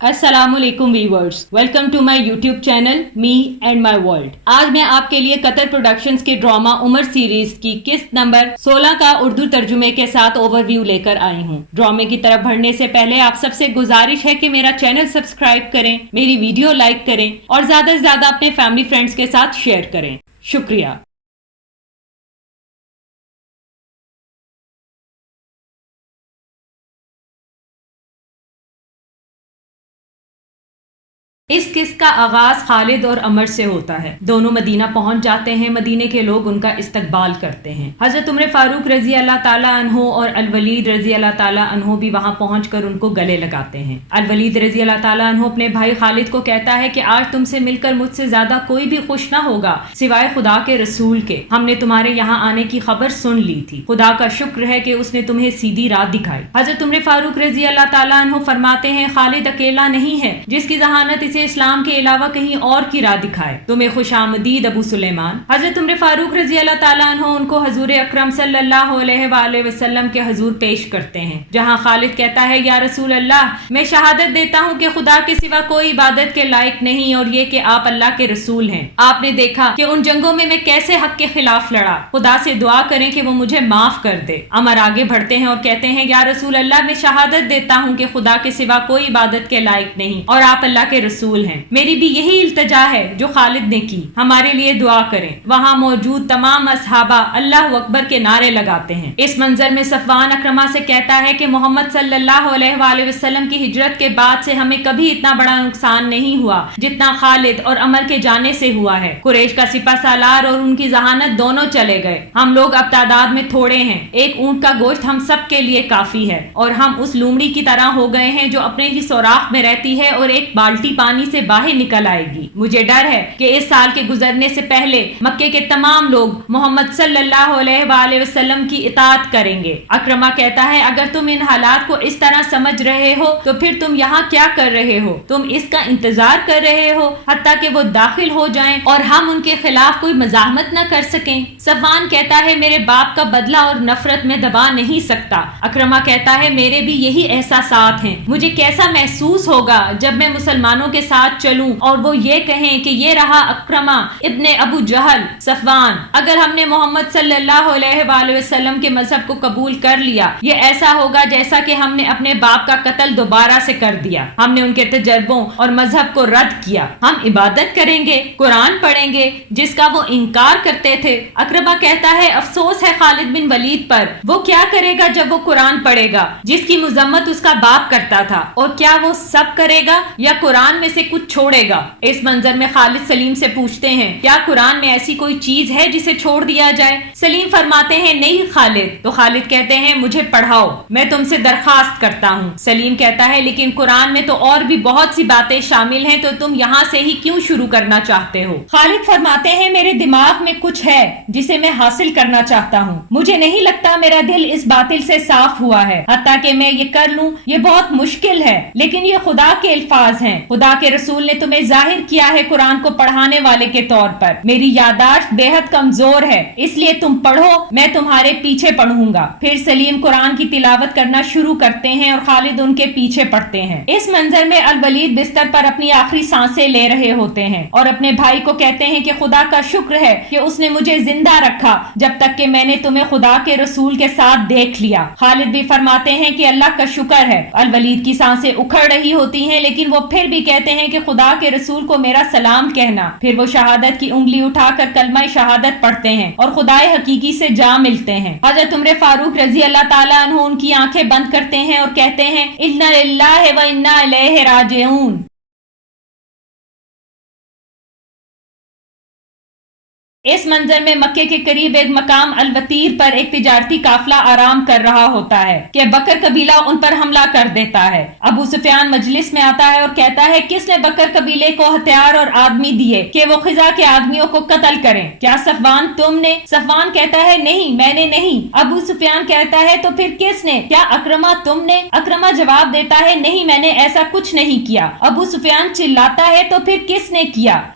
السلام علیکم viewers, welcome to my YouTube channel me and my world. آج میں آپ کے لیے قطر پروڈکشنز کے ڈرامہ عمر سیریز کی قسط نمبر 16 کا اردو ترجمے کے ساتھ اوور ویو لے کر آئی ہوں۔ ڈرامے کی طرف بڑھنے سے پہلے آپ سب سے گزارش ہے کہ میرا چینل سبسکرائب کریں، میری ویڈیو لائک کریں اور زیادہ سے زیادہ اپنے فیملی فرینڈز کے ساتھ شیئر کریں۔ شکریہ۔ اس قسط کا آغاز خالد اور عمر سے ہوتا ہے۔ دونوں مدینہ پہنچ جاتے ہیں۔ مدینے کے لوگ ان کا استقبال کرتے ہیں۔ حضرت عمر فاروق رضی اللہ تعالیٰ عنہ اور الولید رضی اللہ تعالیٰ عنہ بھی وہاں پہنچ کر ان کو گلے لگاتے ہیں۔ الولید رضی اللہ تعالیٰ عنہ اپنے بھائی خالد کو کہتا ہے کہ آج تم سے مل کر مجھ سے زیادہ کوئی بھی خوش نہ ہوگا سوائے خدا کے رسول کے۔ ہم نے تمہارے یہاں آنے کی خبر سن لی تھی۔ خدا کا شکر ہے کہ اس نے تمہیں سیدھی راہ دکھائی۔ حضرت عمر فاروق رضی اللہ تعالیٰ عنہ فرماتے ہیں خالد اکیلا نہیں ہے جس کی ذہانت اسلام کے علاوہ کہیں اور کی راہ دکھائے۔ تمہیں خوش آمدید ابو سلیمان۔ حضرت عمر فاروق رضی اللہ تعالیٰ عنہ ان کو حضور اکرم صلی اللہ علیہ وآلہ وسلم کے حضور پیش کرتے ہیں، جہاں خالد کہتا ہے یا رسول اللہ، میں شہادت دیتا ہوں کہ خدا کے سوا کوئی عبادت کے لائق نہیں اور یہ کہ آپ اللہ کے رسول ہیں۔ آپ نے دیکھا کہ ان جنگوں میں کیسے حق کے خلاف لڑا۔ خدا سے دعا کریں کہ وہ مجھے معاف کر دے۔ عمر آگے بڑھتے ہیں اور کہتے ہیں یا رسول اللہ، میں شہادت دیتا ہوں کہ خدا کے سوا کوئی عبادت کے لائق نہیں اور آپ اللہ کے رسول ہیں۔ میری بھی یہی التجا ہے جو خالد نے کی، ہمارے لیے دعا کریں۔ وہاں موجود تمام اصحابہ اللہ اکبر کے نعرے لگاتے ہیں۔ اس منظر میں صفوان اکرمہ سے کہتا ہے کہ محمد صلی اللہ علیہ وآلہ وسلم کی ہجرت کے بعد سے ہمیں کبھی اتنا بڑا نقصان نہیں ہوا جتنا خالد اور عمر کے جانے سے ہوا ہے۔ قریش کا سپہ سالار اور ان کی ذہانت دونوں چلے گئے۔ ہم لوگ اب تعداد میں تھوڑے ہیں، ایک اونٹ کا گوشت ہم سب کے لیے کافی ہے اور ہم اس لومڑی کی طرح ہو گئے ہیں جو اپنے ہی سوراخ میں رہتی ہے اور ایک بالٹی پانی سے باہر نکل آئے گی۔ مجھے ڈر ہے کہ اس سال کے گزرنے سے پہلے مکے کے تمام لوگ محمد صلی اللہ علیہ وآلہ وسلم کی اطاعت کریں گے۔ اکرمہ کہتا ہے اگر تم ان حالات کو اس طرح سمجھ رہے ہو تو پھر تم یہاں کیا کر رہے ہو؟ تم اس کا انتظار کر رہے ہو حتیٰ کہ وہ داخل ہو جائیں اور ہم ان کے خلاف کوئی مزاحمت نہ کر سکیں۔ صفوان کہتا ہے میرے باپ کا بدلہ اور نفرت میں دبا نہیں سکتا۔ اکرمہ کہتا ہے میرے بھی یہی احساسات ہیں۔ مجھے کیسا محسوس ہوگا جب میں مسلمانوں کے ساتھ چلوں اور وہ یہ کہیں کہ یہ رہا اکرمہ ابن ابو جہل۔ صفوان، اگر ہم نے محمد صلی اللہ علیہ وآلہ وسلم کے مذہب کو قبول کر لیا، یہ ایسا ہوگا جیسا کہ ہم نے اپنے باپ کا قتل دوبارہ سے کر دیا۔ ہم نے ان کے تجربوں اور مذہب کو رد کیا۔ ہم عبادت کریں گے، قرآن پڑھیں گے جس کا وہ انکار کرتے تھے۔ اکرمہ کہتا ہے افسوس ہے خالد بن ولید پر، وہ کیا کرے گا جب وہ قرآن پڑھے گا جس کی مذمت اس کا باپ کرتا تھا، اور کیا وہ سب کرے گا یا قرآن میں سے کچھ چھوڑے گا؟ اس منظر میں خالد سلیم سے پوچھتے ہیں کیا قرآن میں ایسی کوئی چیز ہے جسے چھوڑ دیا جائے؟ سلیم فرماتے ہیں نہیں خالد۔ تو خالد کہتے ہیں مجھے پڑھاؤ، میں تم سے درخواست کرتا ہوں۔ سلیم کہتا ہے لیکن قرآن میں تو اور بھی بہت سی باتیں شامل ہیں، تو تم یہاں سے ہی کیوں شروع کرنا چاہتے ہو؟ خالد فرماتے ہیں میرے دماغ میں کچھ ہے جسے میں حاصل کرنا چاہتا ہوں۔ مجھے نہیں لگتا میرا دل اس باطل سے صاف ہوا ہے، حتیٰ کہ میں یہ کر لوں یہ بہت مشکل ہے، لیکن یہ خدا کے الفاظ ہیں۔ خدا کے رسول نے تمہیں ظاہر کیا ہے قرآن کو پڑھانے والے کے طور پر۔ میری یادداشت بے حد کمزور ہے، اس لیے تم پڑھو، میں تمہارے پیچھے پڑھوں گا۔ پھر سلیم قرآن کی تلاوت کرنا شروع کرتے ہیں اور خالد ان کے پیچھے پڑھتے ہیں۔ اس منظر میں الولید بستر پر اپنی آخری سانسیں لے رہے ہوتے ہیں اور اپنے بھائی کو کہتے ہیں کہ خدا کا شکر ہے کہ اس نے مجھے زندہ رکھا جب تک کہ میں نے تمہیں خدا کے رسول کے ساتھ دیکھ لیا۔ خالد بھی فرماتے ہیں کہ اللہ کا شکر ہے۔ الولید کی سانسیں اکھڑ رہی ہوتی ہیں لیکن وہ پھر بھی کہتے ہیں کہ خدا کے رسول کو میرا سلام کہنا۔ پھر وہ شہادت کی انگلی اٹھا کر کلمہ شہادت پڑھتے ہیں اور خدائے حقیقی سے جا ملتے ہیں۔ حضرت عمر فاروق رضی اللہ تعالیٰ عنہ ان کی آنکھیں بند کرتے ہیں اور کہتے ہیں انا للہ و انا الیہ راجعون۔ اس منظر میں مکے کے قریب ایک مقام الوطیر پر ایک تجارتی قافلہ آرام کر رہا ہوتا ہے کہ بکر قبیلہ ان پر حملہ کر دیتا ہے۔ ابو سفیان مجلس میں آتا ہے اور کہتا ہے کس نے بکر قبیلے کو ہتھیار اور آدمی دیے کہ وہ خزا کے آدمیوں کو قتل کریں؟ کیا صفوان تم نے؟ صفوان کہتا ہے نہیں، میں نے نہیں۔ ابو سفیان کہتا ہے تو پھر کس نے؟ کیا اکرمہ تم نے؟ اکرمہ جواب دیتا ہے نہیں، میں نے ایسا کچھ نہیں کیا۔ ابو سفیان چلاتا ہے تو پھر کس نے کیا؟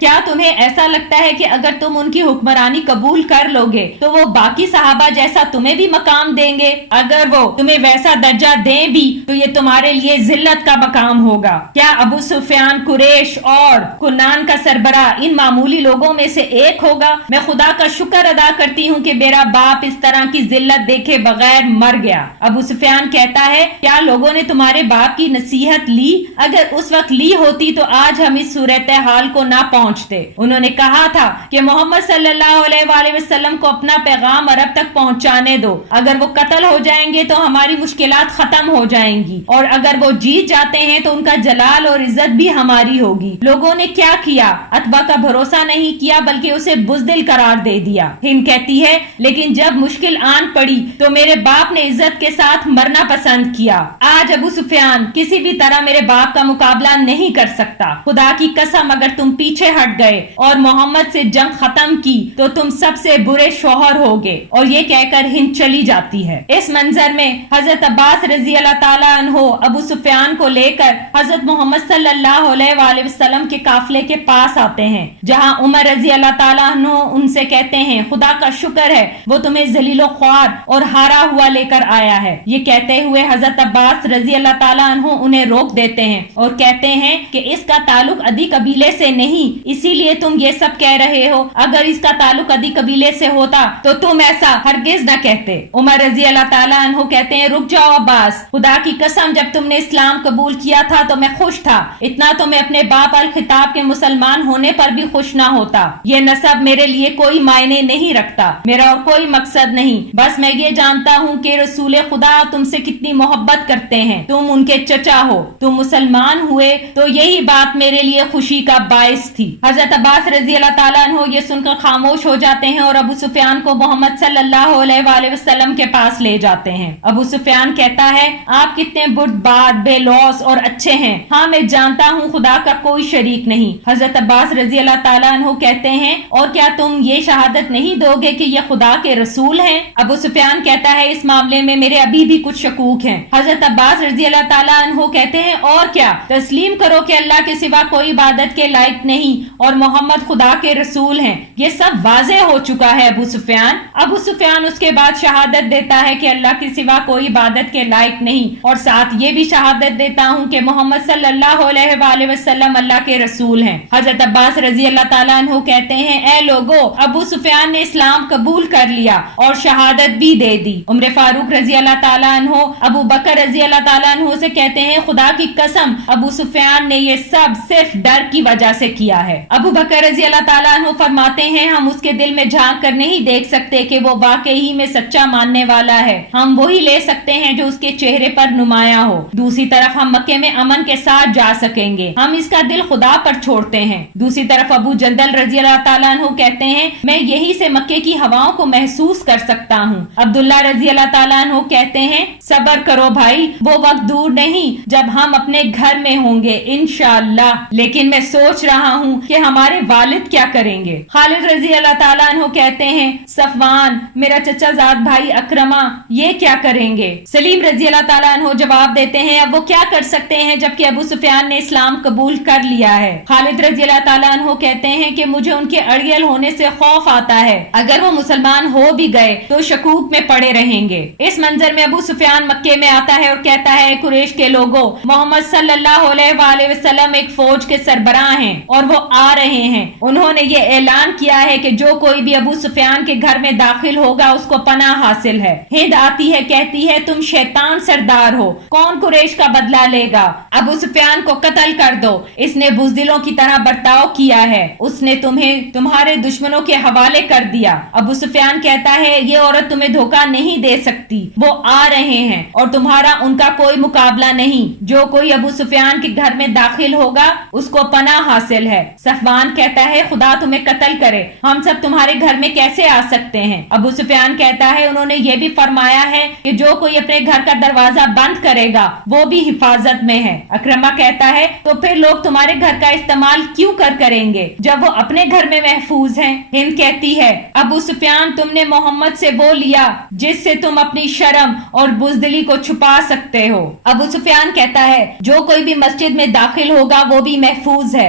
کیا تمہیں ایسا لگتا ہے کہ اگر تم ان کی حکمرانی قبول کر لوگے تو وہ باقی صحابہ جیسا تمہیں بھی مقام دیں گے؟ اگر وہ تمہیں ویسا درجہ دیں بھی تو یہ تمہارے لیے ذلت کا مقام ہوگا۔ کیا ابو سفیان قریش اور کنان کا سربراہ ان معمولی لوگوں میں سے ایک ہوگا؟ میں خدا کا شکر ادا کرتی ہوں کہ میرا باپ اس طرح کی ذلت دیکھے بغیر مر گیا۔ ابو سفیان کہتا ہے، کیا لوگوں نے تمہارے باپ کی نصیحت لی؟ اگر اس وقت لی ہوتی تو آج ہم اس صورتحال کو نہ پہنچتے۔ انہوں نے کہا تھا کہ محمد صلی اللہ علیہ وآلہ وسلم کو اپنا پیغام عرب تک پہنچانے دو، اگر وہ قتل ہو جائیں گے تو ہماری مشکلات ختم ہو جائیں گی، اور اگر وہ جیت جاتے ہیں تو ان کا جلال اور عزت بھی ہماری ہوگی۔ لوگوں نے کیا کیا؟ اتبا کا بھروسہ نہیں کیا بلکہ اسے بزدل قرار دے دیا۔ ہند کہتی ہے، لیکن جب مشکل آن پڑی تو میرے باپ نے عزت کے ساتھ مرنا پسند کیا۔ آج ابو سفیان کسی بھی طرح میرے باپ کا مقابلہ نہیں کر سکتا۔ خدا کی قسم اگر تم پیچھے ہٹ گئے اور محمد سے جنگ ختم کی تو تم سب سے برے شوہر ہوگے۔ اور یہ کہہ کر ہند چلی جاتی ہے۔ اس منظر میں حضرت عباس رضی اللہ تعالیٰ عنہ ابو سفیان کو لے کر حضرت محمد صلی اللہ علیہ وآلہ وسلم کے قافلے کے پاس آتے ہیں، جہاں عمر رضی اللہ تعالیٰ عنہ ان سے کہتے ہیں، خدا کا شکر ہے وہ تمہیں ذلیل و خوار اور ہارا ہوا لے کر آیا ہے۔ یہ کہتے ہوئے حضرت عباس رضی اللہ تعالیٰ عنہ انہیں روک دیتے ہیں اور کہتے ہیں کہ اس کا تعلق ادی قبیلے سے نہیں، اسی لیے تم یہ سب کہہ رہے ہو۔ اگر اس کا تعلق ادی قبیلے سے ہوتا تو تم ایسا ہرگز نہ کہتے۔ عمر رضی اللہ تعالیٰ عنہ کہتے ہیں، رک جاؤ عباس، خدا کی قسم جب تم نے اسلام قبول کیا تھا تو میں خوش تھا، اتنا تو میں اپنے باپ الخطاب کے مسلمان ہونے پر بھی خوش نہ ہوتا۔ یہ نسب میرے لیے کوئی معنی نہیں رکھتا، میرا اور کوئی مقصد نہیں، بس میں یہ جانتا ہوں کہ رسول خدا تم سے کتنی محبت کرتے ہیں، تم ان کے چچا ہو، تم مسلمان ہوئے تو یہی بات میرے لیے خوشی کا باعث تھی۔ حضرت عباس رضی اللہ تعالیٰ عنہ یہ سن کر خاموش ہو جاتے ہیں اور ابو سفیان کو محمد صلی اللہ علیہ وآلہ وسلم کے پاس لے جاتے ہیں۔ ابو سفیان کہتا ہے، آپ کتنے بردبار، بے لوث اور اچھے ہیں۔ ہاں میں جانتا ہوں خدا کا کوئی شریک نہیں۔ حضرت عباس رضی اللہ تعالیٰ عنہ کہتے ہیں، اور کیا تم یہ شہادت نہیں دو گے کہ یہ خدا کے رسول ہیں؟ ابو سفیان کہتا ہے، اس معاملے میں میرے ابھی بھی کچھ شکوک ہیں۔ حضرت عباس رضی اللہ تعالیٰ عنہ کہتے ہیں، اور کیا؟ تسلیم کرو کہ اللہ کے سوا کوئی عبادت کے لائق نہیں اور محمد خدا کے رسول ہیں۔ یہ سب واضح ہو چکا ہے ابو سفیان۔ ابو سفیان اس کے بعد شہادت دیتا ہے کہ اللہ کے سوا کوئی عبادت کے لائق نہیں، اور ساتھ یہ بھی شہادت دیتا ہوں کہ محمد صلی اللہ علیہ وآلہ وسلم اللہ کے رسول ہیں۔ حضرت عباس رضی اللہ تعالیٰ عنہ کہتے ہیں، اے لوگو، ابو سفیان نے اسلام قبول کر لیا اور شہادت بھی دے دی۔ عمر فاروق رضی اللہ تعالیٰ عنہ ابو بکر رضی اللہ تعالیٰ عنہ سے کہتے ہیں، خدا کی قسم ابو سفیان نے یہ سب صرف ڈر کی وجہ سے کیا ہے۔ ابو بکر رضی اللہ تعالیٰ عنہ فرماتے ہیں، ہم اس کے دل میں جھانک کر نہیں دیکھ سکتے کہ وہ واقعی میں سچا ماننے والا ہے، ہم وہی لے سکتے ہیں جو اس کے چہرے پر نمایاں ہو۔ دوسری طرف ہم مکے میں امن کے ساتھ جا سکیں گے، ہم اس کا دل خدا پر چھوڑتے ہیں۔ دوسری طرف ابو جندل رضی اللہ تعالیٰ عنہ کہتے ہیں، میں یہی سے مکے کی ہواؤں کو محسوس کر سکتا ہوں۔ عبداللہ رضی اللہ تعالیٰ عنہ کہتے ہیں، صبر کرو بھائی، وہ وقت دور نہیں جب ہم اپنے گھر میں ہوں گے انشاءاللہ، لیکن میں سوچ رہا ہوں کہ ہمارے والد کیا کریں گے۔ خالد رضی اللہ تعالیٰ عنہ کہتے ہیں، صفوان میرا چچا زاد بھائی اکرمہ یہ کیا کریں گے؟ سلیم رضی اللہ تعالیٰ عنہ جواب دیتے ہیں، اب وہ کیا کر سکتے ہیں جبکہ ابو سفیان نے اسلام قبول کر لیا ہے۔ خالد رضی اللہ تعالیٰ عنہ کہتے ہیں کہ مجھے ان کے اڑیل ہونے سے خوف آتا ہے، اگر وہ مسلمان ہو بھی گئے تو شکوک میں پڑے رہیں گے۔ اس منظر میں ابو سفیان مکے میں آتا ہے اور کہتا ہے، قریش کے لوگوں، محمد صلی اللہ علیہ وآلہ وسلم ایک فوج کے سربراہ ہیں اور وہ آ رہے ہیں۔ انہوں نے یہ اعلان کیا ہے کہ جو کوئی بھی ابو سفیان کے گھر میں داخل ہوگا اس کو پناہ حاصل ہے۔ ہند آتی ہے، کہتی ہے، تم شیطان سردار ہو، کون قریش کا بدلہ لے گا؟ ابو سفیان کو قتل کر دو، اس نے بزدلوں کی طرح برتاؤ کیا ہے، اس نے تمہیں تمہارے دشمنوں کے حوالے کر دیا۔ ابو سفیان کہتا ہے، یہ عورت تمہیں دھوکہ نہیں دے سکتی، وہ آ رہے ہیں اور تمہارا ان کا کوئی مقابلہ نہیں، جو کوئی ابو سفیان کے گھر میں داخل ہوگا اس کو پناہ حاصل ہے۔ صفوان کہتا ہے، خدا تمہیں قتل کرے، ہم سب تمہارے گھر میں کیسے آ سکتے ہیں؟ ابو سفیان کہتا ہے، انہوں نے یہ بھی فرمایا ہے کہ جو کوئی اپنے گھر کا دروازہ بند کرے گا وہ بھی حفاظت میں ہے۔ اکرمہ کہتا ہے، تو پھر لوگ تمہارے گھر کا استعمال کیوں کریں گے جب وہ اپنے گھر میں محفوظ ہیں؟ ہند کہتی ہے، ابو سفیان تم نے محمد سے وہ لیا جس سے تم اپنی شرم اور بزدلی کو چھپا سکتے ہو۔ ابو سفیان کہتا ہے، جو کوئی بھی مسجد میں داخل ہوگا وہ بھی محفوظ ہے۔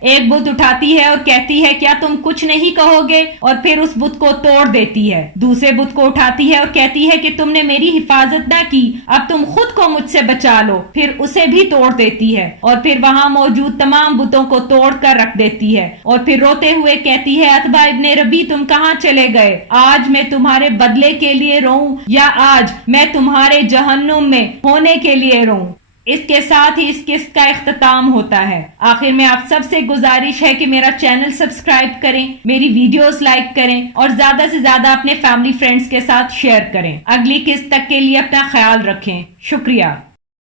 ایک بت اٹھاتی ہے اور کہتی ہے کیا تم کچھ نہیں کہو گے، اور پھر اس بت کو توڑ دیتی ہے۔ دوسرے بت کو اٹھاتی ہے اور کہتی ہے کہ تم نے میری حفاظت نہ کی، اب تم خود کو مجھ سے بچا لو، پھر اسے بھی توڑ دیتی ہے اور پھر وہاں موجود تمام بتوں کو توڑ کر رکھ دیتی ہے اور پھر روتے ہوئے کہتی ہے عتبہ ابن ربی تم کہاں چلے گئے؟ آج میں تمہارے بدلے کے لیے روؤں یا آج میں تمہارے جہنم میں ہونے کے لیے روؤں؟ اس کے ساتھ ہی اس قسط کا اختتام ہوتا ہے۔ آخر میں آپ سب سے گزارش ہے کہ میرا چینل سبسکرائب کریں، میری ویڈیوز لائک کریں اور زیادہ سے زیادہ اپنے فیملی فرینڈز کے ساتھ شیئر کریں۔ اگلی قسط تک کے لیے اپنا خیال رکھیں۔ شکریہ۔